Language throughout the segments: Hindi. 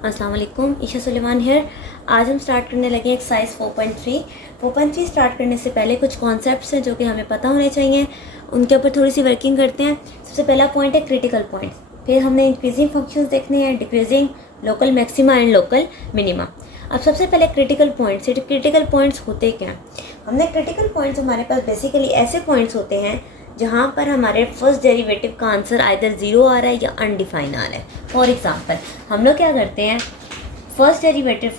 अस्सलाम वालेकुम, ईशा सुलेमान हियर। आज हम स्टार्ट करने लगे एक्सरसाइज 4.3। 4.3 स्टार्ट करने से पहले कुछ कॉन्सेप्ट्स हैं जो कि हमें पता होने चाहिए, उनके ऊपर थोड़ी सी वर्किंग करते हैं। सबसे पहला पॉइंट है क्रिटिकल पॉइंट्स, फिर हमने इंक्रीजिंग फंक्शंस देखने हैं, decreasing, local maxima and local minima. अब सबसे पहले क्रिटिकल पॉइंट्स। क्रिटिकल पॉइंट्स होते क्या? हमने क्रिटिकल पॉइंट्स, हमारे पास बेसिकली ऐसे पॉइंट्स होते हैं जहाँ पर हमारे फर्स्ट डेरिवेटिव का आंसर आइदर ज़ीरो आ रहा है या अनडिफाइन आ रहा है। फॉर एग्जांपल हम लोग क्या करते हैं, फर्स्ट डेरिवेटिव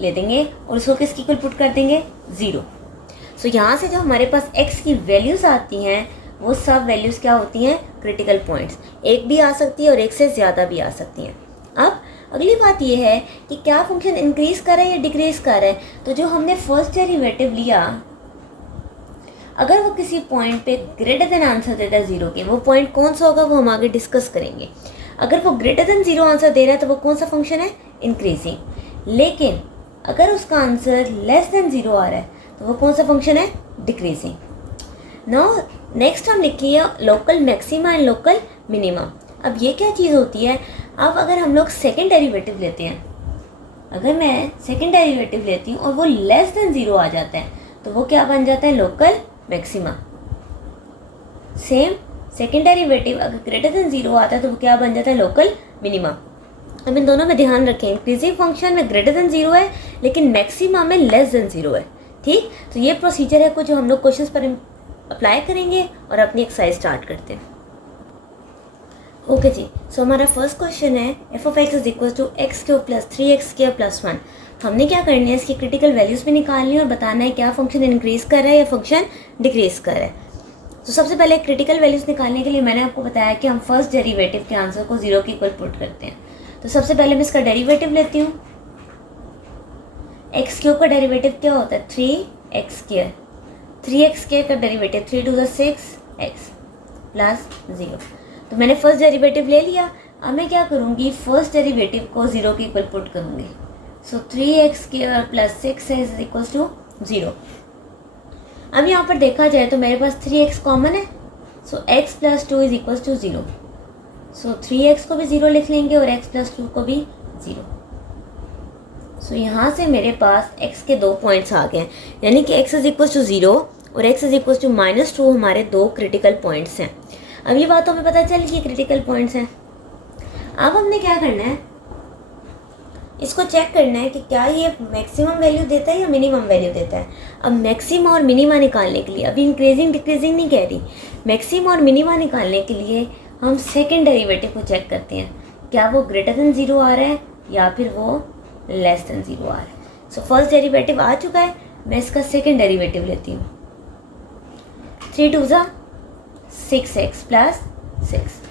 ले देंगे और उसको किसकी इक्वल पुट कर देंगे, ज़ीरो। सो यहाँ से जो हमारे पास x की वैल्यूज़ आती हैं वो सब वैल्यूज़ क्या होती हैं, क्रिटिकल पॉइंट्स। एक भी आ सकती है और एक से ज़्यादा भी आ सकती हैं। अब अगली बात ये है कि क्या फंक्शन इंक्रीज़ कर रहा है या डिक्रीज़ कर रहा है। तो जो हमने फर्स्ट डेरिवेटिव लिया, अगर वो किसी पॉइंट पे ग्रेटर देन आंसर देता है ज़ीरो के, वो पॉइंट कौन सा होगा वो हम आगे डिस्कस करेंगे। अगर वो ग्रेटर देन ज़ीरो आंसर दे रहा है तो वो कौन सा फंक्शन है, इंक्रीजिंग। लेकिन अगर उसका आंसर लेस देन ज़ीरो आ रहा है तो वो कौन सा फंक्शन है, डिक्रीजिंग। नाउ नेक्स्ट हम लिखिए local maxima and local minima. अब ये क्या चीज़ होती है, अब अगर हम लोग सेकेंड डेरिवेटिव लेते हैं, अगर मैं सेकेंड डेरिवेटिव लेती हूँ और वो लेस देन ज़ीरो आ जाता है तो वो क्या बन जाता है, local maxima. Same second derivative अगर ग्रेटर देन ज़ीरो आता है तो वो क्या बन जाता है, लोकल मिनिमा। अब इन दोनों में ध्यान रखें, इंक्रीजिंग फंक्शन में ग्रेटर देन ज़ीरो है लेकिन मैक्सिमा में लेस देन ज़ीरो है। ठीक, तो ये प्रोसीजर है कुछ जो हम लोग क्वेश्चंस पर अप्लाई करेंगे और अपनी एक्सरसाइज स्टार्ट करते हैं। ओके जी, सो हमारा फर्स्ट क्वेश्चन है F of X is equal to X cube plus 3x² plus 1। हमने क्या करना है, इसकी क्रिटिकल वैल्यूज़ भी निकालनी है और बताना है क्या फंक्शन इंक्रीज़ कर रहा है या फंक्शन डिक्रीज़ कर रहा है। तो सबसे पहले क्रिटिकल वैल्यूज़ निकालने के लिए मैंने आपको बताया कि हम फर्स्ट डेरिवेटिव के आंसर को ज़ीरो के इक्वल पुट करते हैं। तो सबसे पहले मैं इसका डेरिवेटिव लेती हूँ। x³ का डेरिवेटिव क्या होता है, 3x²। 3x² का derivative 3 to the 6x plus 0। तो मैंने फर्स्ट डेरिवेटिव ले लिया। अब मैं क्या करूँगी, फर्स्ट डेरिवेटिव को ज़ीरो के इक्वल पुट करूँगी। So 3x² plus 6x is equal to 0। अब यहाँ पर देखा जाए तो मेरे पास 3x कॉमन है, so x plus 2 is equal to 0। So 3x को भी 0 लिख लेंगे और x प्लस 2 को भी 0। सो यहाँ से मेरे पास x के दो पॉइंट्स आ गए हैं, यानी कि x इज इक्वल टू 0 और x इज इक्वल टू -2 हमारे दो क्रिटिकल पॉइंट्स हैं। अब ये बात हमें पता चल कि क्रिटिकल पॉइंट्स हैं। अब हमने क्या करना है, इसको चेक करना है कि क्या ये मैक्सिमम वैल्यू देता है या मिनिमम वैल्यू देता है। अब मैक्सिमा और मिनिमा निकालने के लिए, अभी इंक्रीजिंग डिक्रीजिंग नहीं कह रही, मैक्सिमा और मिनिमा निकालने के लिए हम सेकेंड डेरिवेटिव को चेक करते हैं, क्या वो ग्रेटर देन ज़ीरो आ रहा है या फिर वो लेस देन ज़ीरो आ रहा है। सो फर्स्ट डेरिवेटिव आ चुका है, मैं इसका सेकेंड डेरिवेटिव लेती हूँ। 3 2 ज़ा 6x प्लस 6।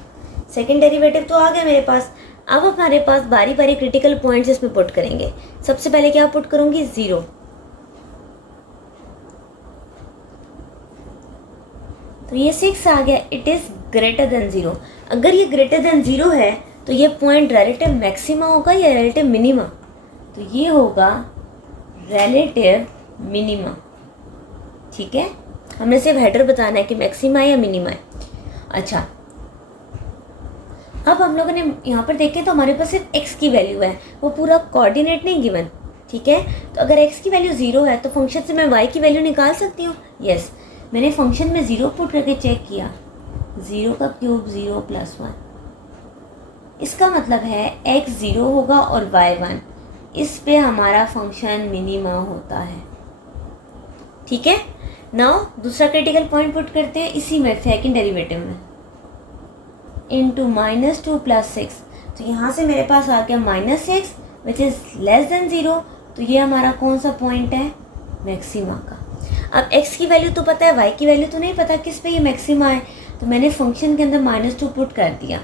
सेकेंड डेरिवेटिव तो आ गया मेरे पास। अब हमारे पास बारी बारी क्रिटिकल पॉइंट्स इसमें पुट करेंगे। सबसे पहले क्या पुट करूंगी, 0। तो ये 6 आ गया, इट इज़ ग्रेटर देन 0। अगर ये ग्रेटर देन 0 है तो ये पॉइंट रिलेटिव मैक्सिमा होगा या रिलेटिव मिनिमा, तो ये होगा रिलेटिव मिनिमा। ठीक है, हमने सिर्फ हेडर बताना है कि मैक्सिमा है या मिनिमा है। अच्छा, अब हम लोगों ने यहाँ पर देखें तो हमारे पास सिर्फ x की वैल्यू है, वो पूरा कोऑर्डिनेट नहीं गिवन। ठीक है, तो अगर x की वैल्यू 0 है तो फंक्शन से मैं y की वैल्यू निकाल सकती हूँ। यस, मैंने फंक्शन में 0 पुट करके चेक किया, 0 का क्यूब 0 प्लस 1। इसका मतलब है x 0 होगा और y 1। इस पे हमारा फंक्शन मिनिमा होता है। ठीक है, नाउ दूसरा क्रिटिकल पॉइंट पुट करते हैं इसी में, सेकेंड डेरिवेटिव में, इंटू -2 प्लस 6। तो यहाँ से मेरे पास आ गया -6 विच इज़ लेस देन 0। तो ये हमारा कौन सा पॉइंट है, मैक्सिमा का। अब x की वैल्यू तो पता है, y की वैल्यू तो नहीं पता, किस पे ये मैक्सिमा है। तो मैंने फंक्शन के अंदर -2 पुट कर दिया।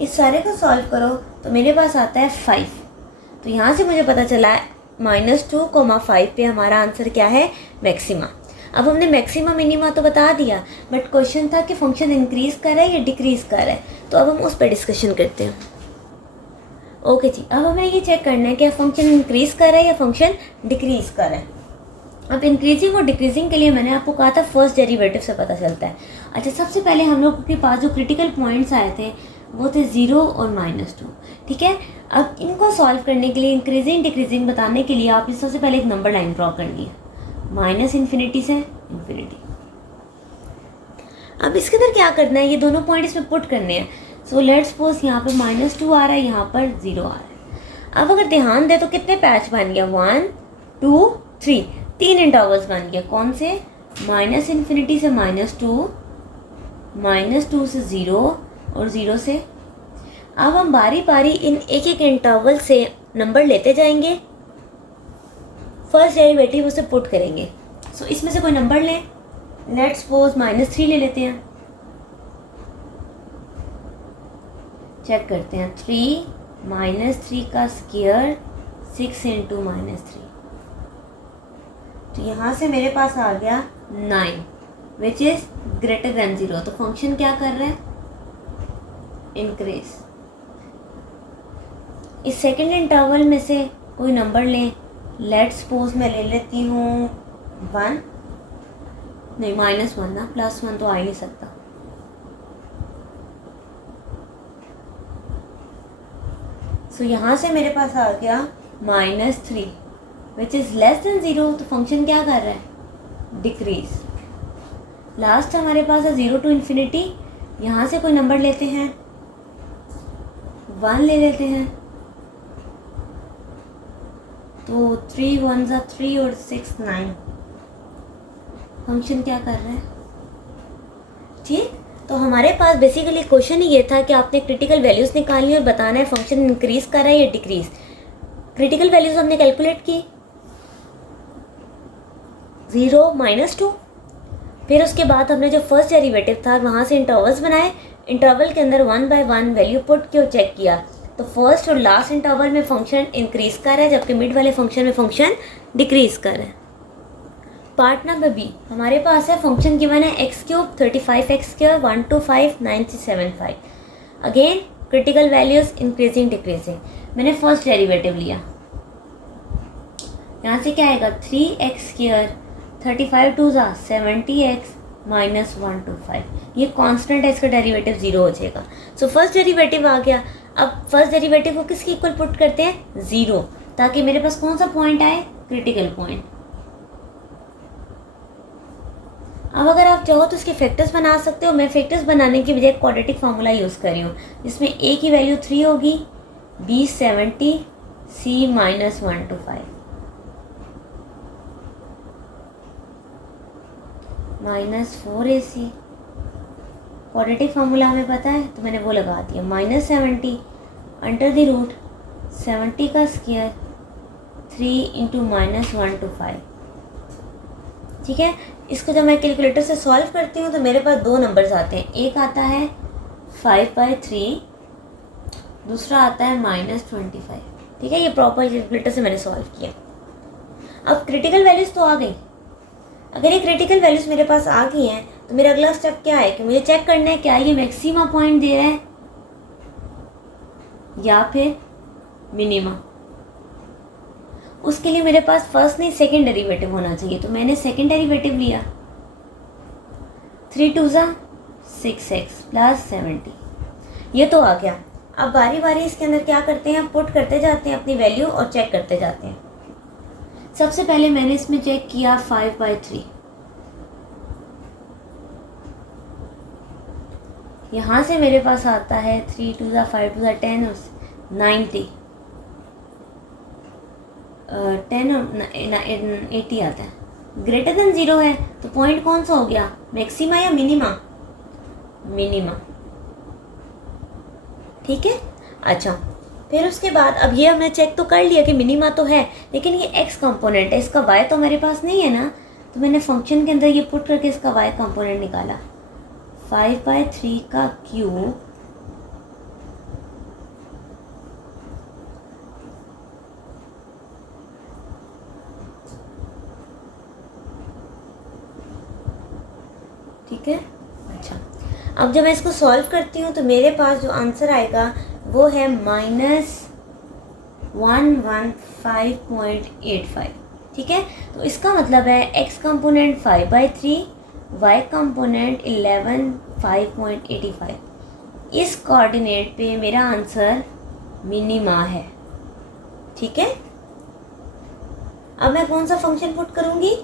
इस सारे को सॉल्व करो तो मेरे पास आता है 5। तो यहाँ से मुझे पता चला है -2,5 पे हमारा आंसर क्या है, मैक्सिमा। अब हमने मैक्सिमा मिनिमा तो बता दिया, बट क्वेश्चन था कि फंक्शन इंक्रीज़ कर रहा है या डिक्रीज़ कर रहा है, तो अब हम उस पर डिस्कशन करते हैं। ओके जी, अब हमें ये चेक करना है कि फंक्शन इंक्रीज़ कर रहा है या फंक्शन डिक्रीज़ कर रहा है। अब इंक्रीजिंग और डिक्रीजिंग के लिए मैंने आपको कहा था फर्स्ट डेरिवेटिव से पता चलता है। अच्छा, सबसे पहले हम लोग के पास जो क्रिटिकल पॉइंट्स आए थे वो थे 0 और -2। ठीक है, अब इनको सॉल्व करने के लिए इंक्रीजिंग डिक्रीजिंग बताने के लिए आपने सबसे पहले एक नंबर लाइन ड्रॉ करनी है, -∞ से इन्फिनिटी। अब इसके अंदर क्या करना है, ये दोनों पॉइंट इसमें पुट करने हैं। सो लेट्स सपोज यहाँ पे -2 आ रहा है, यहाँ पर 0 आ रहा है। अब अगर ध्यान दे तो कितने पैच बन गया, 1 2 3, 3 इंटरवल्स बन गया। कौन से, -∞ से -2, -2 से 0 और 0 से। अब हम बारी बारी इन एक एक इंटरवल से नंबर लेते जाएंगे, फर्स्ट डेरिवेटिव उसे पुट करेंगे। सो इसमें से कोई नंबर लें, लेट्स सपोज -3 ले लेते हैं। चेक करते हैं, 3 -3 का स्क्वायर 6 × -3, तो यहाँ से मेरे पास आ गया 9 विच इज़ ग्रेटर देन 0। तो फंक्शन क्या कर रहा है, इंक्रीज। इस सेकेंड इंटरवल में से कोई नंबर लें, लेट्स सपोज मैं ले लेती हूँ 1, नहीं -1 ना, +1 तो आ ही नहीं सकता। सो यहाँ से मेरे पास आ गया -3 विच इज़ लेस देन 0। तो फंक्शन क्या कर रहा है, डिक्रीज। लास्ट हमारे पास है 0 to ∞। यहाँ से कोई नंबर लेते हैं, 1 ले लेते हैं, तो 3 1 ज़ा 3 और 6 9। फंक्शन क्या कर रहा है, ठीक। तो हमारे पास बेसिकली क्वेश्चन ही ये था कि आपने क्रिटिकल वैल्यूज़ निकालनी और बताना है फंक्शन इंक्रीज कर रहा है या डिक्रीज। क्रिटिकल वैल्यूज़ हमने कैलकुलेट की, 0 -2। फिर उसके बाद हमने जो फर्स्ट डेरिवेटिव था वहाँ से इंटरवल्स बनाए, इंटरवल के अंदर 1 by 1 वैल्यू पुट की और चेक किया। तो फर्स्ट और लास्ट इंटरवल में फंक्शन इंक्रीज कर रहा है, जबकि मिड वाले फंक्शन में फंक्शन डिक्रीज कर रहा है। पार्ट नंबर बी हमारे पास है, फंक्शन गिवन है x³ 35x², 1 to 5 9 to 7 5। Again critical values increasing decreasing. मैंने फर्स्ट डेरिवेटिव लिया, यहाँ से क्या आएगा 3x², 35 2 ज़ा 70x -1 to 5। ये कांस्टेंट है, इसका डेरिवेटिव 0 हो जाएगा। सो फर्स्ट डेरिवेटिव आ गया। अब फर्स्ट डेरिवेटिव को किसके इक्वल पुट करते हैं, 0, ताकि मेरे पास कौन सा पॉइंट आए, क्रिटिकल पॉइंट। अब अगर आप चाहो तो इसके फैक्टर्स बना सकते हो। मैं फैक्टर्स बनाने की बजाय क्वाड्रेटिक फार्मूला यूज़ कर रही हूँ, जिसमें a की वैल्यू 3 होगी, b 70, c -1 to 5, -4ac। Quadratic formula हमें पता है तो मैंने वो लगा दिया, -70 अंडर द रूट 70 का स्क्वायर 3 × -1 to 5। ठीक है, इसको जब मैं कैलकुलेटर से सॉल्व करती हूँ तो मेरे पास दो नंबर्स आते हैं, एक आता है 5/3, दूसरा आता है -25। ठीक है, ये प्रॉपर कैलकुलेटर से मैंने सॉल्व किया। अब क्रिटिकल वैल्यूज़ तो आ गई। अगर ये क्रिटिकल वैल्यूज़ मेरे पास आ गई हैं तो मेरा अगला स्टेप क्या है कि मुझे चेक करना है क्या ये मैक्सिमा पॉइंट दे रहा है या फिर मिनिमा। उसके लिए मेरे पास फर्स्ट नहीं सेकेंड डेरिवेटिव होना चाहिए, तो मैंने सेकेंड डेरिवेटिव लिया, 3 2 ज़ा 6x + 70। ये तो आ गया। अब बारी बारी इसके अंदर क्या करते हैं, पुट करते जाते हैं अपनी वैल्यू और चेक करते जाते हैं। सबसे पहले मैंने इसमें चेक किया 5/3, यहाँ से मेरे पास आता है 3 2 ज़ा 5 2 ज़ा 10 और 90, 10 और 80 आता है। ग्रेटर देन 0 है तो पॉइंट कौन सा हो गया, मैक्सिमा या मिनिमा, मिनिमा। ठीक है, अच्छा फिर उसके बाद अब ये हमने चेक तो कर लिया कि मिनिमा तो है, लेकिन ये x कंपोनेंट है, इसका y तो मेरे पास नहीं है ना, तो मैंने फंक्शन के अंदर ये पुट करके इसका y कंपोनेंट निकाला, 5/3 का क्यूब ठीक है। अच्छा, अब जब मैं इसको सॉल्व करती हूँ तो मेरे पास जो आंसर आएगा वो है -115.85। ठीक है, तो इसका मतलब है x कंपोनेंट 5/3, y कंपोनेंट 11 5.85। इस कोऑर्डिनेट पे मेरा आंसर मिनिमा है। ठीक है, अब मैं कौन सा फंक्शन पुट करूँगी,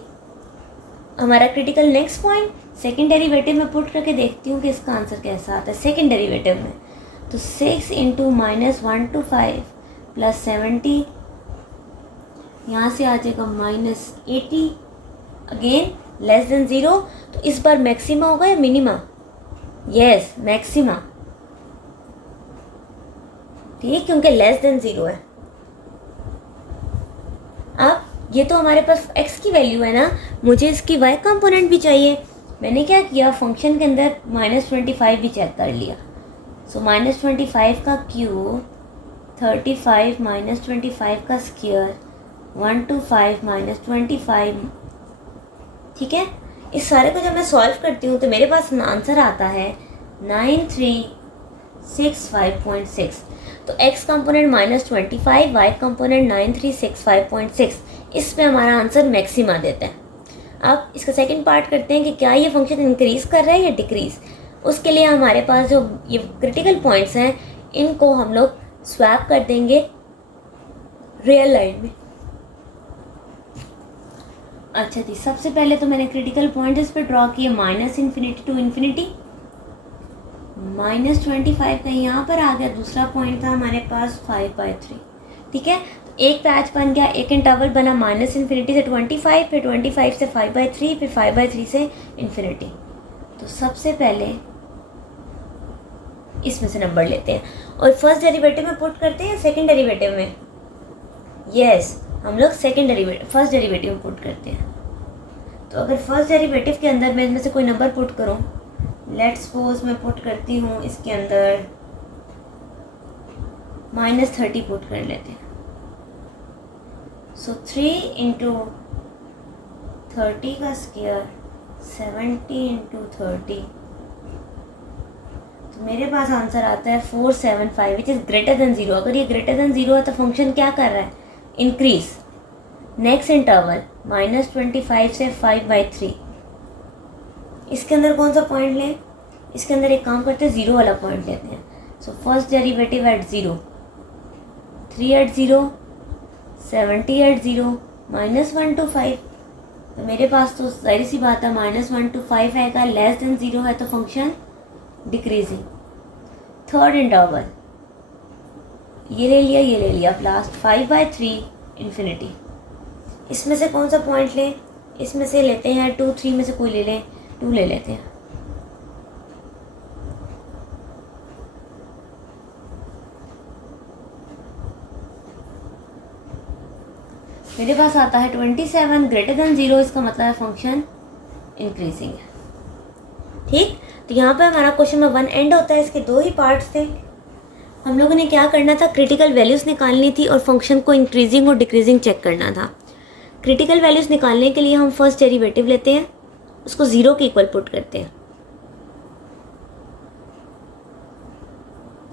हमारा critical next point second derivative में पुट करके देखती हूँ कि इसका आंसर कैसा आता है सेकंड डेरिवेटिव में। तो 6 इंटू -1 to 5 प्लस 70, यहाँ से आ जाएगा -80, अगेन लेस देन 0। तो इस बार मैक्सिमा होगा या मिनिमा? Yes, maxima. ठीक, क्योंकि लेस देन 0 है। अब ये तो हमारे पास x की वैल्यू है ना, मुझे इसकी y कंपोनेंट भी चाहिए। मैंने क्या किया, फंक्शन के अंदर -25 भी चेक कर लिया। सो -25 का क्यूब, 35 -25 का स्क्वायर, 125 -25। ठीक है, इस सारे को जब मैं सॉल्व करती हूँ तो मेरे पास आंसर आता है 9365.6। तो x कंपोनेंट -25, y कंपोनेंट 9365.6, इस पे हमारा आंसर मैक्सिमा देता है। अब इसका सेकंड पार्ट करते हैं कि क्या ये फंक्शन इंक्रीज़ कर रहा है या डिक्रीज़। उसके लिए हमारे पास जो ये क्रिटिकल पॉइंट्स हैं इनको हम लोग स्वैप कर देंगे रियल लाइन में। अच्छा जी, सबसे पहले तो मैंने क्रिटिकल पॉइंट इस पर ड्रॉ किए -∞ to ∞। -25 का यहाँ पर आ गया, दूसरा पॉइंट था हमारे पास 5/3। ठीक है, तो एक पैच बन गया, एक इंटरवल बना -∞ से 25, फिर 25 से 5/3, फिर 5/3 से ∞। तो सबसे पहले इसमें से नंबर लेते हैं और फर्स्ट डेरिवेटिव में पुट करते हैं या सेकंड डेरिवेटिव में? यस, हम लोग फर्स्ट डेरिवेटिव में पुट करते हैं। तो अगर फर्स्ट डेरिवेटिव के अंदर मैं इनमें से कोई नंबर पुट करूं, लेट्स सपोज मैं पुट करती हूँ इसके अंदर -30 पुट कर लेते हैं। सो 3 इंटू 30 का स्क्वायर 70 इंटू 30, तो मेरे पास आंसर आता है 475 विच इज़ ग्रेटर देन 0। अगर ये ग्रेटर देन 0 है तो फंक्शन क्या कर रहा है, इंक्रीज। नेक्स्ट इंटरवल -25 से 5/3, इसके अंदर कौन सा पॉइंट लें, इसके अंदर एक काम करते हैं 0 वाला पॉइंट लेते हैं। So first derivative at 0, 3 at 0, 70 at 0, -1 to 5। तो मेरे पास तो जाहिर सी बात है -1 to 5 आएगा, लेस देन 0 है तो फंक्शन डिक्रीजिंग। थर्ड इंटरवल ये ले लिया, ये ले लिया, लास्ट 5/3 ∞। इसमें से कौन सा पॉइंट लें, इसमें से लेते हैं 2, 3 में से कोई ले लें, 2 ले लेते हैं। मेरे पास आता है 27 ग्रेटर देन 0, इसका मतलब है फंक्शन इंक्रीजिंग है। ठीक, तो यहाँ पर हमारा क्वेश्चन में 1 एंड होता है। इसके 2 ही पार्ट्स थे। हम लोगों ने क्या करना था, क्रिटिकल वैल्यूज़ निकालनी थी और फंक्शन को इंक्रीजिंग और डिक्रीजिंग चेक करना था। क्रिटिकल वैल्यूज़ निकालने के लिए हम फर्स्ट डेरिवेटिव लेते हैं, उसको 0 के इक्वल पुट करते हैं।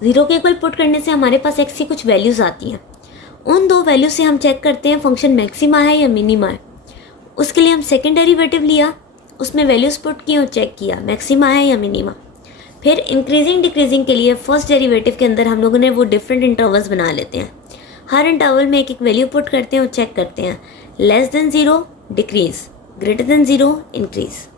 0 के इक्वल पुट करने से हमारे पास x की कुछ वैल्यूज़ आती हैं। उन 2 वैल्यू से हम चेक करते हैं फंक्शन मैक्सिमा है या मिनिमा है। उसके लिए हम सेकंड डेरिवेटिव लिया, उसमें वैल्यूज़ पुट की और चेक किया मैक्सिमा है या मिनिमा। फिर इंक्रीजिंग डिक्रीजिंग के लिए फर्स्ट डेरिवेटिव के अंदर हम लोगों ने वो डिफरेंट इंटरवल्स बना लेते हैं। हर इंटरवल में एक एक वैल्यू पुट करते हैं और चेक करते हैं, less than 0 decrease, greater than 0 increase.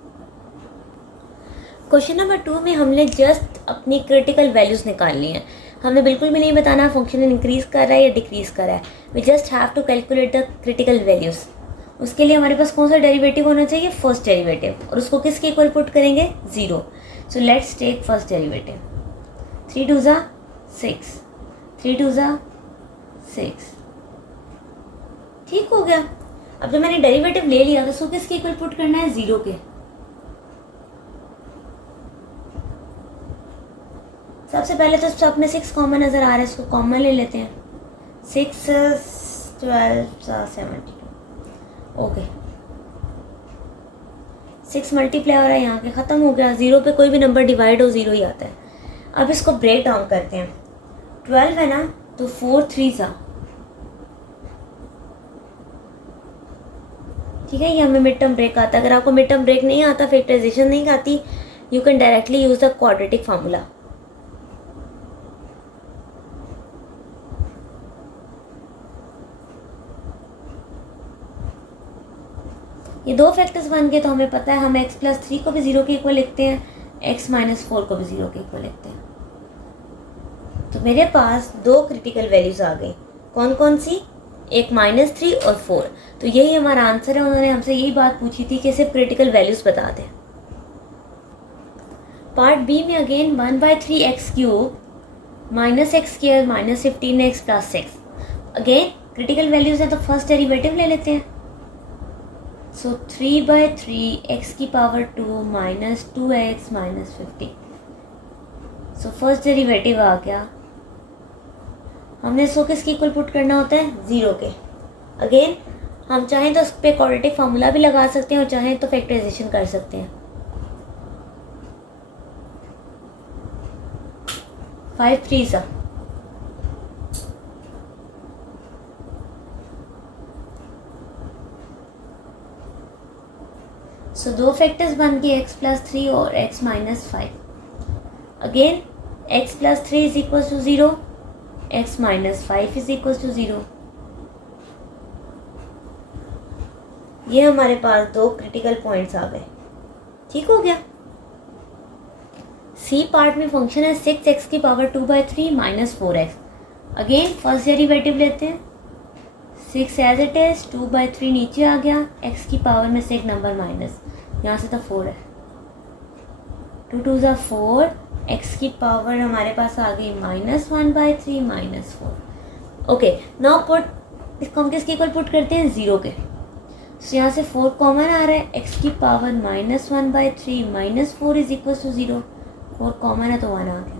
Question number 2 में हमने जस्ट अपनी क्रिटिकल वैल्यूज़ निकालनी है। हमने बिल्कुल भी नहीं बताना फंक्शन इंक्रीज़ कर रहा है या डिक्रीज़ कर रहा है। We just have to calculate the critical values. उसके लिए हमारे पास कौन सा डेरिवेटिव होना चाहिए, फर्स्ट डेरिवेटिव, और उसको किसके इक्वल पुट करेंगे, 0। So let's take first derivative. 3 2 ज़ा 6, 3 2 ज़ा 6। ठीक हो गया। अब जब मैंने डेरिवेटिव ले लिया तो उसको किसके इक्वल पुट करना है, 0 के। सबसे पहले तो सब में 6 कॉमन नज़र आ रहा है, इसको कॉमन ले लेते हैं। 6 12 72, ओके। 6 मल्टीप्लाई हो रहा है, यहाँ के ख़त्म हो गया। 0 पे कोई भी नंबर डिवाइड हो 0 ही आता है। अब इसको ब्रेक डाउन करते हैं। 12 है ना, तो 4 3 सा ठीक है, ये हमें मिड टर्म ब्रेक आता है। अगर आपको मिड टर्म ब्रेक नहीं आता, फैक्टराइजेशन नहीं आती, you can directly use the quadratic formula. ये दो फैक्टर्स बन गए, तो हमें पता है हम x+3 को भी 0 के इक्वल लिखते हैं, x-4 को भी 0 के इक्वल लिखते हैं। तो मेरे पास दो क्रिटिकल वैल्यूज आ गई। कौन कौन सी? एक -3 और 4। तो यही हमारा आंसर है। उन्होंने हमसे यही बात पूछी थी कि सिर्फ क्रिटिकल वैल्यूज बता दें। पार्ट बी में again 1/3x³ -x² -15x + 6। Again critical values हैं तो फर्स्ट डेरिवेटिव ले लेते हैं। सो 3/3x⁻² -2x -15। सो फर्स्ट डेरिवेटिव आ गया। हमने इसको किसके इक्वल पुट करना होता है? 0 के। अगेन हम चाहें तो उस पर क्वाड्रेटिक फार्मूला भी लगा सकते हैं और चाहें तो फैक्टराइजेशन कर सकते हैं। 5 3 सो दो फैक्टर्स बन गए, x+3 और x-5। Again x+3 = 0, x-5 = 0। ये हमारे पास दो क्रिटिकल पॉइंट्स आ गए। ठीक हो गया। सी पार्ट में फंक्शन है 6x⁻²/3 -4x। Again first derivative लेते हैं। 6 एज इट इज, 2/3 नीचे आ गया, x की पावर में से एक नंबर माइनस, यहाँ से तो 4 है। 2 2 = 4, x की पावर हमारे पास आ गई -1/3 -4। ओके, नाउ पुट, इसको हम किसके इक्वल पुट करते हैं? 0 के। तो यहाँ से 4 कॉमन आ रहा है, x की पावर -1/3 -4 = 0। 4 कॉमन है तो 1 आ गया।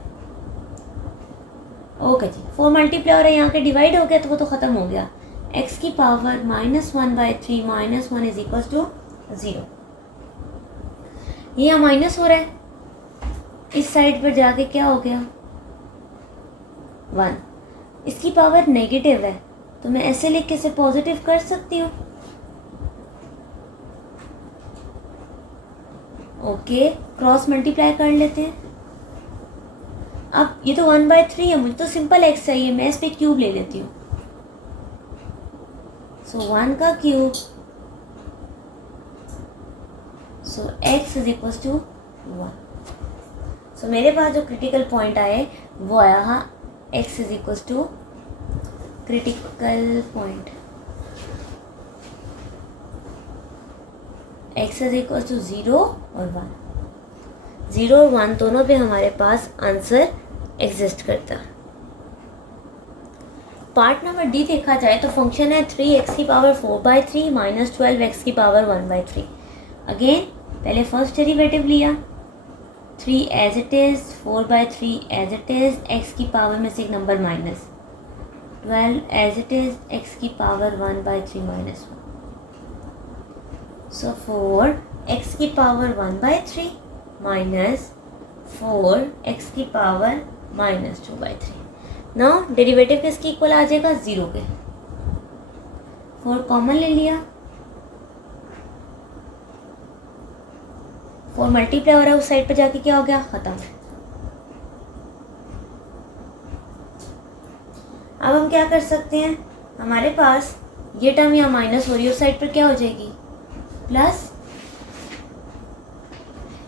ओके जी, 4 मल्टीप्लाई हो रहा है, यहाँ के डिवाइड हो गया तो वो तो ख़त्म हो गया। x की पावर -1/3 -1 = 0। यहाँ माइनस हो रहा है, इस साइड पर जाके क्या हो गया? 1। इसकी पावर नेगेटिव है तो मैं ऐसे लिख के इसे पॉजिटिव कर सकती हूँ। ओके, क्रॉस मल्टीप्लाई कर लेते हैं। अब ये तो 1/3 है, मुझे तो सिंपल x चाहिए, मैं इस पे क्यूब ले लेती हूँ। सो 1 का क्यूब, सो x = 1। सो मेरे पास जो क्रिटिकल पॉइंट आए वो आया, हाँ, x = क्रिटिकल पॉइंट, x = 0 और 1। 0 और 1 दोनों पे हमारे पास आंसर एग्जिस्ट करता है। पार्ट नंबर डी देखा जाए तो फंक्शन है 3x⁻4/3 -12x⁻1/3। अगेन पहले फर्स्ट डेरिवेटिव लिया, 3 as it is, 4/3 as it is, x की पावर में से एक number minus, 12 as it is, x की पावर 1/3 -1। सो 4 x की पावर 1/3 -4 x की पावर -2/3। नाउ डेरिवेटिव किसके इक्वल आ जाएगा? 0 के। 4 कॉमन ले लिया, 4 मल्टीप्लाई हो रहा है, उस साइड पे जाके क्या हो गया? खत्म। अब हम क्या कर सकते हैं? हमारे पास ये टर्म यहाँ माइनस हो रही है, उस साइड पर क्या हो जाएगी? प्लस।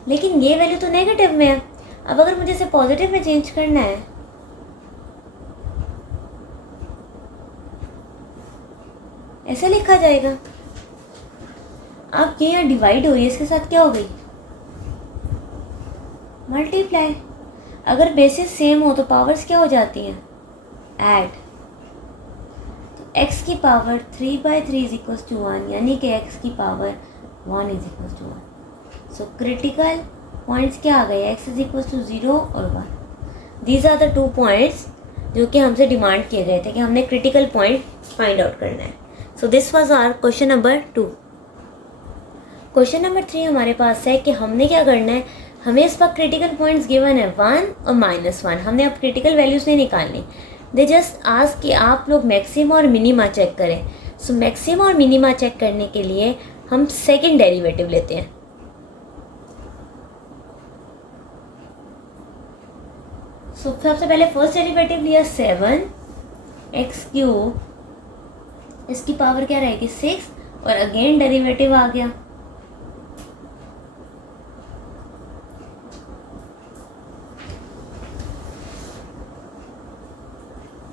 लेकिन ये वैल्यू तो नेगेटिव में है। अब अगर मुझे इसे पॉजिटिव में चेंज करना है, ऐसे लिखा जाएगा। अब ये यहाँ डिवाइड हो रही है, इसके साथ क्या हो गई? मल्टीप्लाई। अगर बेसिस सेम हो तो पावर्स क्या हो जाती हैं? ऐड। तो x की पावर 3/3 = 1, यानी कि x की पावर 1 = 1। सो क्रिटिकल पॉइंट्स क्या आ गए? x = 0 और 1। दीज आर द 2 पॉइंट्स जो कि हमसे डिमांड किए गए थे कि हमने क्रिटिकल पॉइंट फाइंड आउट करना है। So this was our question number 2। Question number 3 हमारे पास है कि हमने क्या करना है, हमें इस वक्त क्रिटिकल पॉइंट्स गिवन है 1 और -1। हमने अब क्रिटिकल वैल्यूज़ नहीं निकालनी। दे जस्ट आस्क कि आप लोग मैक्सिमा और मिनिमा चेक करें। सो मैक्सिमा और मिनिमा चेक करने के लिए हम सेकंड डेरिवेटिव लेते हैं। सबसे पहले फर्स्ट डेरिवेटिव लिया 7x3, इसकी पावर क्या रहेगी 6, और अगेन डेरिवेटिव आ गया,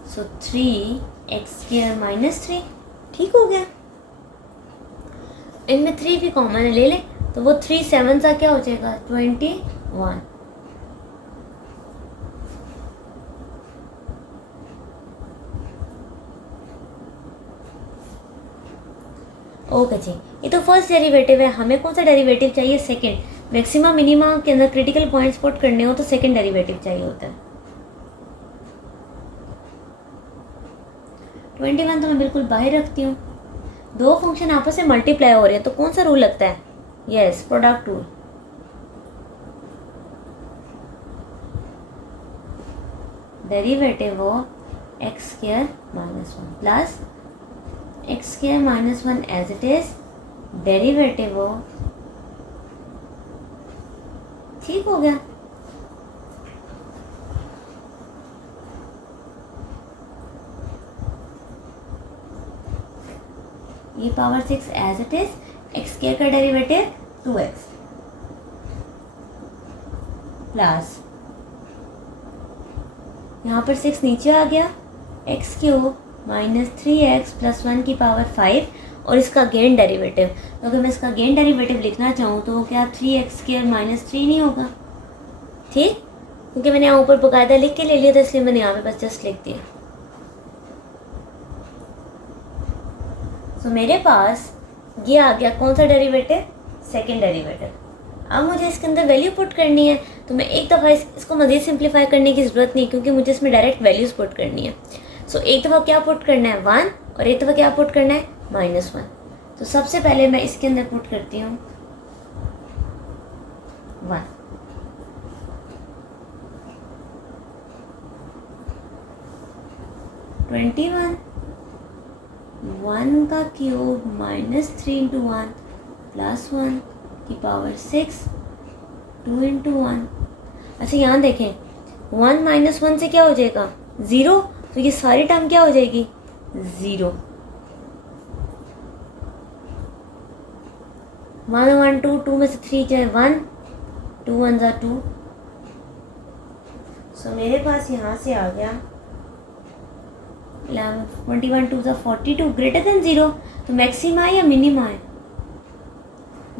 सो 3x² -3, ठीक हो गया। इनमें 3 भी कॉमन ले लें तो वो 3 7 सा क्या हो जाएगा 21। ओके जी, ये तो फर्स्ट डेरिवेटिव है। हमें कौन सा डेरिवेटिव चाहिए सेकंड। मैक्सिमा मिनिमा के अंदर क्रिटिकल पॉइंट्स पुट करने हो तो सेकंड डेरिवेटिव चाहिए होता है। 21 तो मैं बिल्कुल बाहर रखती हूँ। दो फंक्शन आपस में मल्टीप्लाई हो रहे हैं तो कौन सा रूल लगता है, yes product rule. Derivative of x² -1 plus x² -1 as it is derivative of, ठीक हो गया। ये power 6 as it is, x² का डेरिवेटिव 2x प्लस यहाँ पर 6 नीचे आ गया, x³ -3x + 1 की पावर 5, और इसका अगेन डेरिवेटिव। तो अगर मैं इसका अगेन डेरिवेटिव लिखना चाहूँ तो क्या 3x² -3 नहीं होगा, ठीक, क्योंकि मैंने यहाँ ऊपर बकायदा लिख के ले लिया था इसलिए मैंने यहाँ पे बस जस्ट लिख दिया। तो मेरे पास ये आ गया कौन सा डेरिवेटिव, सेकंड डेरिवेटिव। अब मुझे इसके अंदर वैल्यू पुट करनी है तो मैं एक दफ़ा इसको मज़ीद सिंप्लीफाई करने की ज़रूरत नहीं, क्योंकि मुझे इसमें डायरेक्ट वैल्यूज़ पुट करनी है। सो एक दफ़ा क्या पुट करना है 1, और एक दफ़ा क्या पुट करना है -1। तो सबसे पहले मैं इसके अंदर पुट करती हूँ 1, -21, 1 का क्यूब -3 × 1 + 1 की पावर 6, 2 × 1। अच्छा यहाँ देखें 1 - 1 से क्या हो जाएगा 0, तो ये सारी टर्म क्या हो जाएगी 0। 1 1 2, 2 में से 3 जाए 1, 2 1 = 2। सो मेरे पास यहाँ से आ गया 21 2 = 42 ग्रेटर देन 0। तो मैक्सिमा है या मिनिमा है,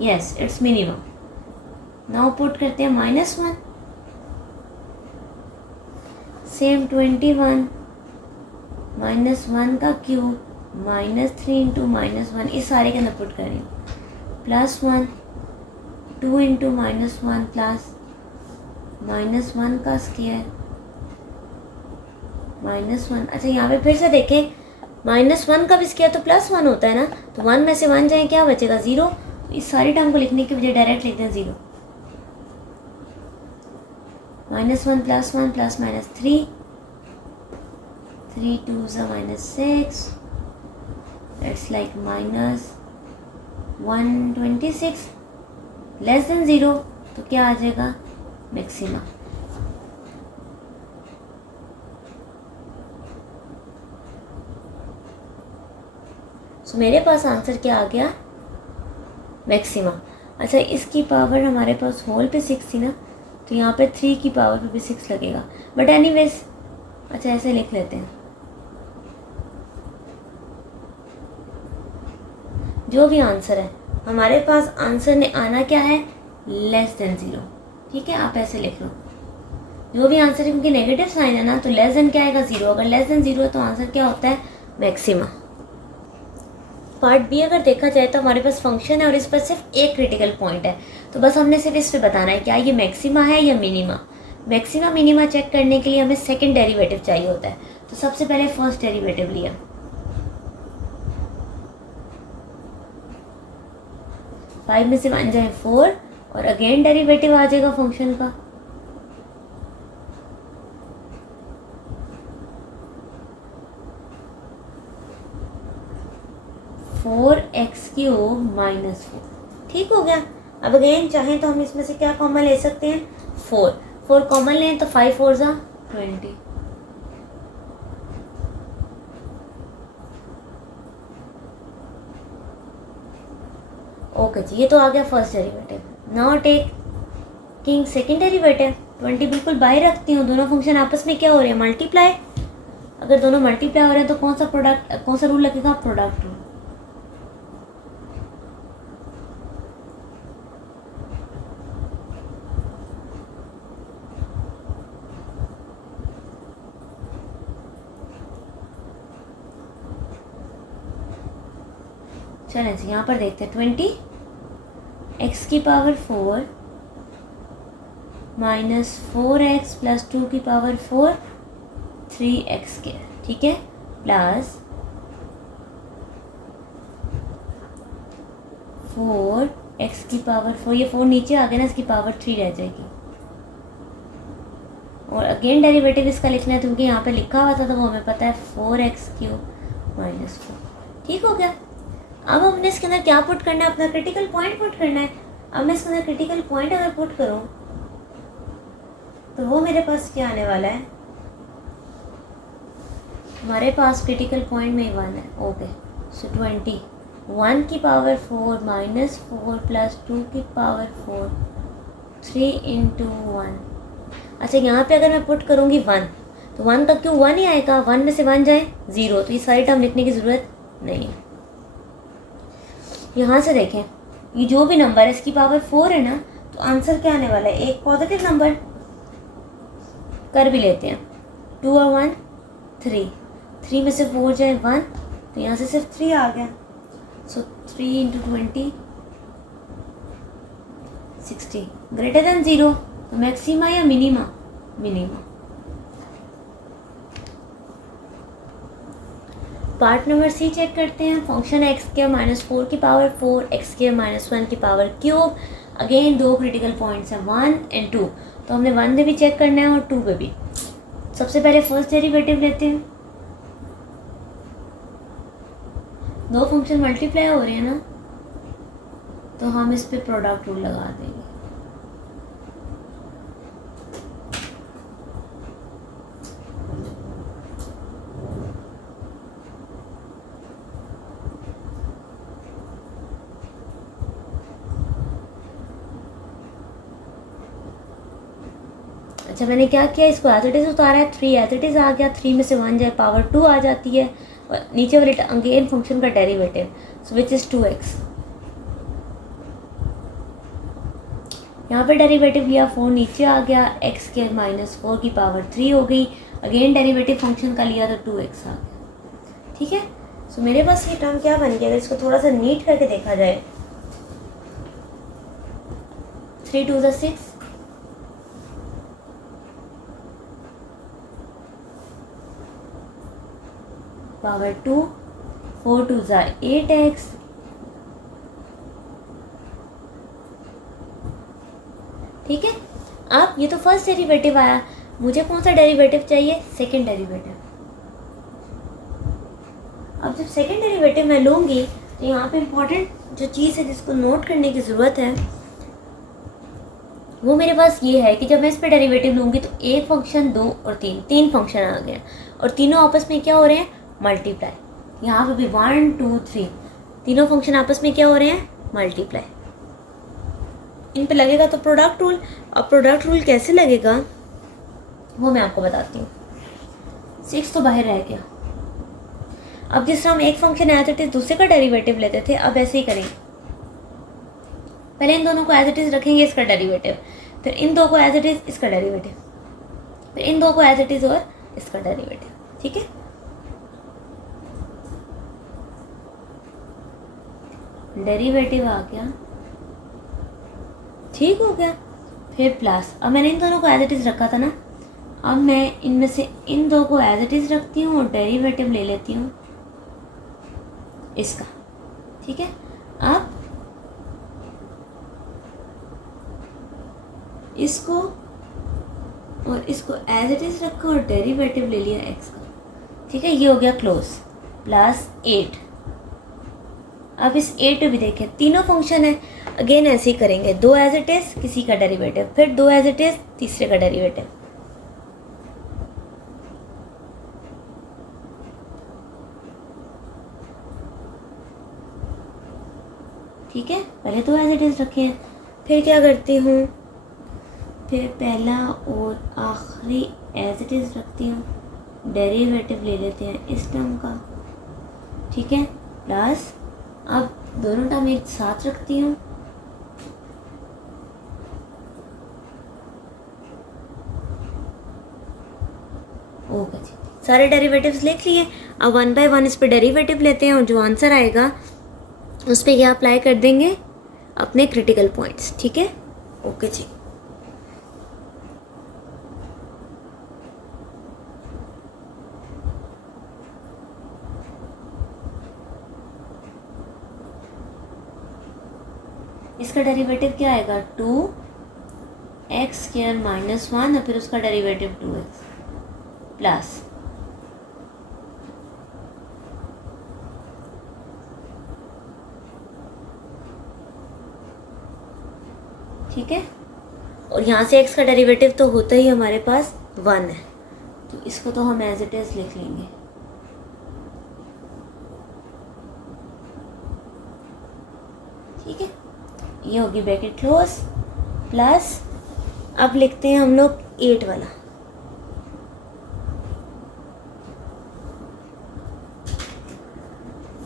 yes it's minima. Now put करते हैं -1, सेम 21 -1 का क्यूब -3 × -1, इस सारे के अंदर पुट कर रही हूँ, +1, 2 × -1 प्लस -1 का स्क्वायर -1। अच्छा यहाँ पे फिर से देखें -1 का भी स्क्वायर तो +1 होता है ना, तो 1 में से 1 जाए क्या बचेगा 0। इस सारी टर्म को लिखने के बजाय डायरेक्ट लिखते हैं 0। -1 + 1 + -3, 3 2 = -6, that's like -126 लेस देन 0, तो क्या आ जाएगा मैक्सिमा। सो मेरे पास आंसर क्या आ गया मैक्सिमा। अच्छा इसकी पावर हमारे पास होल पे 6 थी ना, तो यहाँ पे 3 की पावर पे भी 6 लगेगा, बट एनीवेज अच्छा ऐसे लिख लेते हैं। जो भी आंसर है हमारे पास आंसर ने आना क्या है लेस देन 0, ठीक है, आप ऐसे लिख लो। जो भी आंसर है, क्योंकि नेगेटिव साइन है ना, तो लेस देन क्या आएगा 0। अगर लेस देन 0 है तो आंसर क्या होता है मैक्सिमा। पार्ट बी अगर देखा जाए तो हमारे पास फंक्शन है और इस पर सिर्फ एक क्रिटिकल पॉइंट है, तो बस हमने सिर्फ इस पे बताना है क्या ये मैक्सिमा है या मिनिमा। मैक्सिमा मिनिमा चेक करने के लिए हमें सेकंड डेरिवेटिव चाहिए होता है, तो सबसे पहले फर्स्ट डेरिवेटिव लिया, फाइव में से 1 जाए 4, और अगेन डेरिवेटिव आ जाएगा फंक्शन का, 4x³ माइनस 4। ठीक हो गया। अब अगेन चाहें तो हम इसमें से क्या कॉमन ले सकते हैं, 4 कॉमन लें तो 5 4 ज़ा 20। ओके जी, ये तो आ गया first derivative. Now taking second derivative. 20 बिल्कुल बाहर रखती हूँ, दोनों फंक्शन आपस में क्या हो रहे हैं, मल्टीप्लाई। अगर दोनों मल्टीप्लाई हो रहे हैं तो कौन सा रूल लगेगा, प्रोडक्ट रूल। चलें जी, यहाँ पर देखते हैं 20x⁴ minus 4x plus 2⁴ 3x²। ठीक है, प्लस 4x⁴, ये 4 नीचे आ गया ना, इसकी पावर 3 रह जाएगी। और अगेन डेरिवेटिव इसका लिखना है क्योंकि यहाँ पे लिखा हुआ था तो वो हमें पता है 4x³ माइनस 4। ठीक हो गया। अब हमने इसके अंदर क्या पुट करना है, अपना क्रिटिकल पॉइंट पुट करना है। अब मैं इसके अंदर क्रिटिकल पॉइंट अगर पुट करूँ तो वो मेरे पास क्या आने वाला है, हमारे पास क्रिटिकल पॉइंट में 1 है। ओके, सो 21⁴ माइनस 4 प्लस 2⁴ 3 × 1। अच्छा, यहाँ पे अगर मैं पुट करूँगी 1 तो 1 का क्यों 1 ही आएगा, 1 में से 1 जाए 0, तो ये सारी टर्म लिखने की ज़रूरत नहीं है। यहाँ से देखें, ये जो भी नंबर है इसकी पावर 4 है ना, तो आंसर क्या आने वाला है, एक पॉजिटिव नंबर। कर भी लेते हैं, 2 और 1 3 में से 4 जाए 1, तो यहाँ से सिर्फ 3 आ गया। सो 3 × 20 60 ग्रेटर देन 0, तो मैक्सिमा या minima, minima. Part number C check करते हैं। Function x² minus 4⁴ x² minus 1⁵। Again दो क्रिटिकल पॉइंट्स हैं 1 और 2, तो हमने 1 पे भी चेक करना है और 2 पे भी। सबसे पहले फर्स्ट डेरिवेटिव लेते हैं। दो फंक्शन मल्टीप्लाई हो रहे हैं ना, तो हम इस पे प्रोडक्ट रूल लगा देंगे। अच्छा, मैंने क्या किया, इसको एज इट इज़ उतारा है, 3 एज इट इज़ आ गया, 3 में से 1 जाए पावर 2 आ जाती है, और नीचे वाले अगेन फंक्शन का derivative, so which is 2x। यहाँ पर डेरिवेटिव लिया, 4 नीचे आ गया, x² माइनस 4 की पावर 3 हो गई। अगेन डेरिवेटिव फंक्शन का लिया तो 2x आ गया। ठीक है, सो मेरे पास ये टर्म क्या बन गया, अगर इसको थोड़ा सा नीट करके देखा जाए, 3 2 = 6, पावर 2, 4 2 = 8x, ठीक है। अब ये तो फर्स्ट डेरिवेटिव आया, मुझे कौन सा डेरिवेटिव चाहिए, सेकंड डेरिवेटिव। अब जब सेकंड डेरिवेटिव मैं लूँगी तो यहाँ पे इम्पोर्टेंट जो चीज़ है जिसको नोट करने की ज़रूरत है वो मेरे पास ये है कि जब मैं इस पे डेरिवेटिव लूँगी तो एक फंक्शन, 2 और 3 फंक्शन आ गए और तीनों आपस में क्या हो रहे हैं, मल्टीप्लाई। यहाँ पे भी 1 2 3 तीनों फंक्शन आपस में क्या हो रहे हैं, मल्टीप्लाई। इन पे लगेगा तो प्रोडक्ट रूल। अब प्रोडक्ट रूल कैसे लगेगा वो मैं आपको बताती हूँ। 6 तो बाहर रह गया। अब जिस तरह हम एक फंक्शन एज इट इज दूसरे का डेरिवेटिव लेते थे, अब ऐसे ही करेंगे। पहले इन दोनों को एज इट इज रखेंगे, इसका डेरिवेटिव, फिर इन दो को एज इट इज इसका डेरिवेटिव, फिर इन दो को एज इट इज और इसका डेरिवेटिव। ठीक है, डेरिवेटिव आ गया, ठीक हो गया। फिर प्लस, अब मैंने इन दोनों को एज इट इज रखा था ना, अब मैं इनमें से इन दो को एज इट इज रखती हूँ और डेरिवेटिव ले लेती हूँ इसका। ठीक है, अब इसको और इसको एज इट इज रखा और डेरिवेटिव ले लिया एक्स का। ठीक है, ये हो गया क्लोज। प्लस 8 अब इस ए टू भी देखें, तीनों फंक्शन है, अगेन ऐसे ही करेंगे, 2 एज इट इज़ किसी का डेरिवेटिव, फिर 2 एज इट इज़ तीसरे का डेरिवेटिव। ठीक है, पहले 2 एज इट इज़ रखे हैं, फिर क्या करती हूँ, फिर पहला और आखिरी एज इट इज़ रखती हूँ, डेरिवेटिव ले लेते हैं इस टर्म का, ठीक है, प्लस अब दोनों टर्म एक साथ रखती हूँ, ओके जी, सारे डेरिवेटिव्स लिख लिए। अब 1 बाय 1 इस पर डेरिवेटिव लेते हैं और जो आंसर आएगा उस पर क्या अप्लाई कर देंगे, अपने क्रिटिकल पॉइंट्स, ठीक है, ओके जी। इसका डेरिवेटिव क्या आएगा, 2x² - 1 और फिर उसका डेरिवेटिव 2x प्लस ठीक है, और यहाँ से x का डेरिवेटिव तो होता ही हमारे पास 1 है, तो इसको तो हम एज इट इज़ लिख लेंगे। ठीक है, ये होगी ब्रैकेट क्लोज, प्लस अब लिखते हैं हम लोग 8 वाला,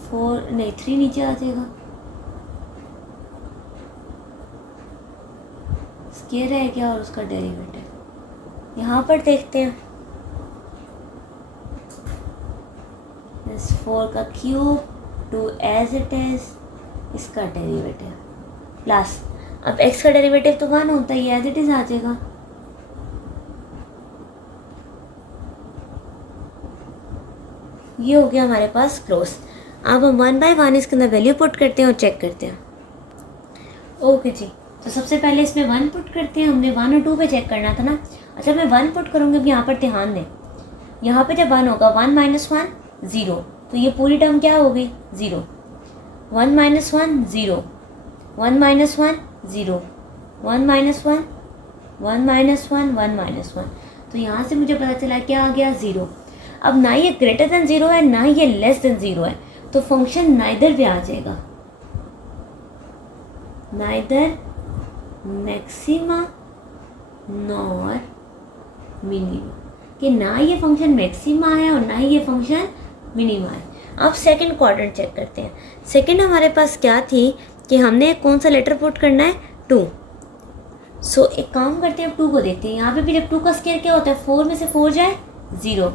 फोर नहीं 3 नीचे आ जाएगा, स्क्वायर है क्या और उसका डेरिवेटिव यहाँ पर देखते हैं, इस 4 का क्यूब 2 एज इट इज, इसका डेरिवेटिव प्लस अब x का डेरिवेटिव तो 1 होता ही, एज इट इज आ जाएगा, ये हो गया हमारे पास क्लोज। अब हम 1 बाय 1 इसके अंदर वैल्यू पुट करते हैं और चेक करते हैं। ओके जी, तो सबसे पहले इसमें 1 पुट करते हैं, हमने 1 और 2 पे चेक करना था ना। अच्छा मैं 1 पुट करूँगी, अब यहाँ पर ध्यान दें, यहाँ पे जब 1 होगा 1 - 1 0, तो ये पूरी टर्म क्या हो गई 0, 1 - 1 0, 1 - 1 0, 1 - 1 1 - 1 1 - 1, तो यहाँ से मुझे पता चला क्या आ गया 0। अब ना ये ग्रेटर देन 0 है ना ये लेस देन 0 है, तो फंक्शन नाइदर पे आ जाएगा, नाइदर मैक्सिमा नॉर मिनिमा, कि ना ये फंक्शन मैक्सिमा है और ना ही ये फंक्शन मिनिमा है। अब सेकंड क्वाड्रेंट चेक करते हैं। सेकंड हमारे पास क्या थी कि हमने कौन सा लेटर पुट करना है 2, सो एक काम करते हैं, अब 2 को देखते हैं। यहाँ पे भी जब 2 का स्क्वायर क्या होता है, 4 में से 4 जाए 0,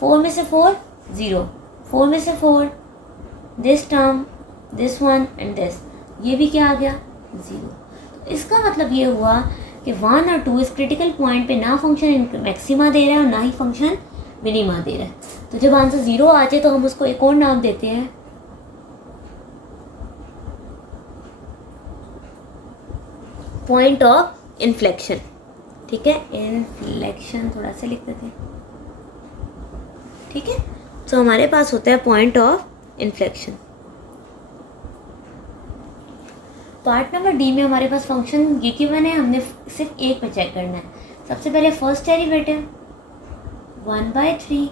4 में से 4 0, 4 में से 4 this term, this one and this, ये भी क्या आ गया 0। तो इसका मतलब ये हुआ कि 1 और 2 इस क्रिटिकल पॉइंट पे ना फंक्शन मैक्सिमा दे रहा है और ना ही फंक्शन मिनिमा दे रहा है। तो जब आंसर 0 आ जाए तो हम उसको एक और नाम देते हैं, पॉइंट ऑफ इन्फ्लेक्शन। ठीक है, इन्फ्लेक्शन थोड़ा सा लिख देते हैं, ठीक है। तो हमारे पास होता है point of inflection. Part number D में हमारे पास फंक्शन ये गिवन है, हमने सिर्फ एक पे चेक करना है। सबसे पहले फर्स्ट डेरिवेटिव 1/3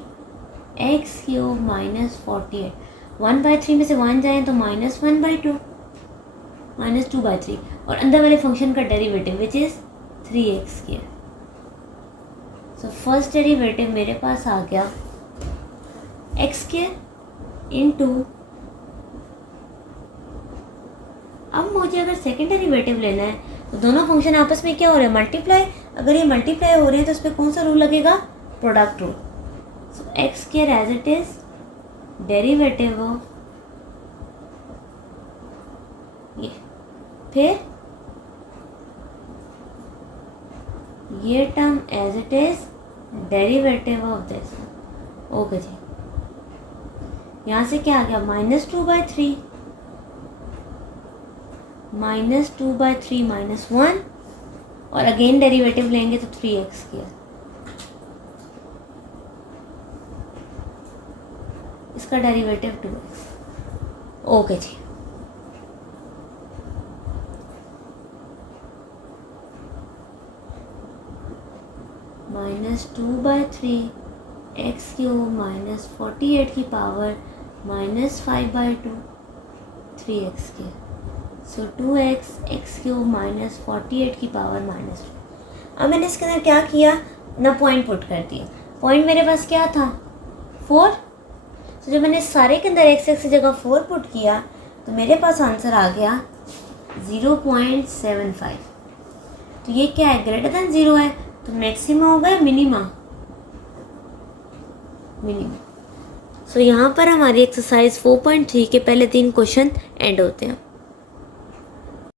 x³ - 48, 1/3 में से 1 जाए तो -1/2 -2/3, और अंदर वाले फंक्शन का derivative which is 3x²। So first derivative मेरे पास आ गया x² इंटू, अब मुझे अगर सेकेंड डेरिवेटिव लेना है तो दोनों फंक्शन आपस में क्या हो रहे हैं, मल्टीप्लाई। अगर ये मल्टीप्लाई हो रहे हैं तो उस पर कौन सा रूल लगेगा, product rule. So x² as it is derivative of ये, फिर ये term as it is derivative of this. Okay जी, यहाँ से क्या आ गया -2/3 -2/3 -1, और अगेन डेरिवेटिव लेंगे तो 3x², इसका डेरिवेटिव 2x। ओके जी, -2/3 एक्स क्यूब -48 की पावर -5/2 3x के। सो 2x एक्स क्यूब -48 की पावर -2। अब मैंने इसके अंदर क्या किया ना, पॉइंट पुट कर दिया। पॉइंट मेरे पास क्या था 4। तो जब मैंने सारे के अंदर x की जगह 4 पुट किया तो मेरे पास आंसर आ गया 0.75। तो ये क्या है, ग्रेटर देन 0 है, तो मैक्सिमम होगा या मिनिमा? मिनिमम। सो यहाँ पर हमारी एक्सरसाइज 4.3 के पहले 3 क्वेश्चन एंड होते हैं।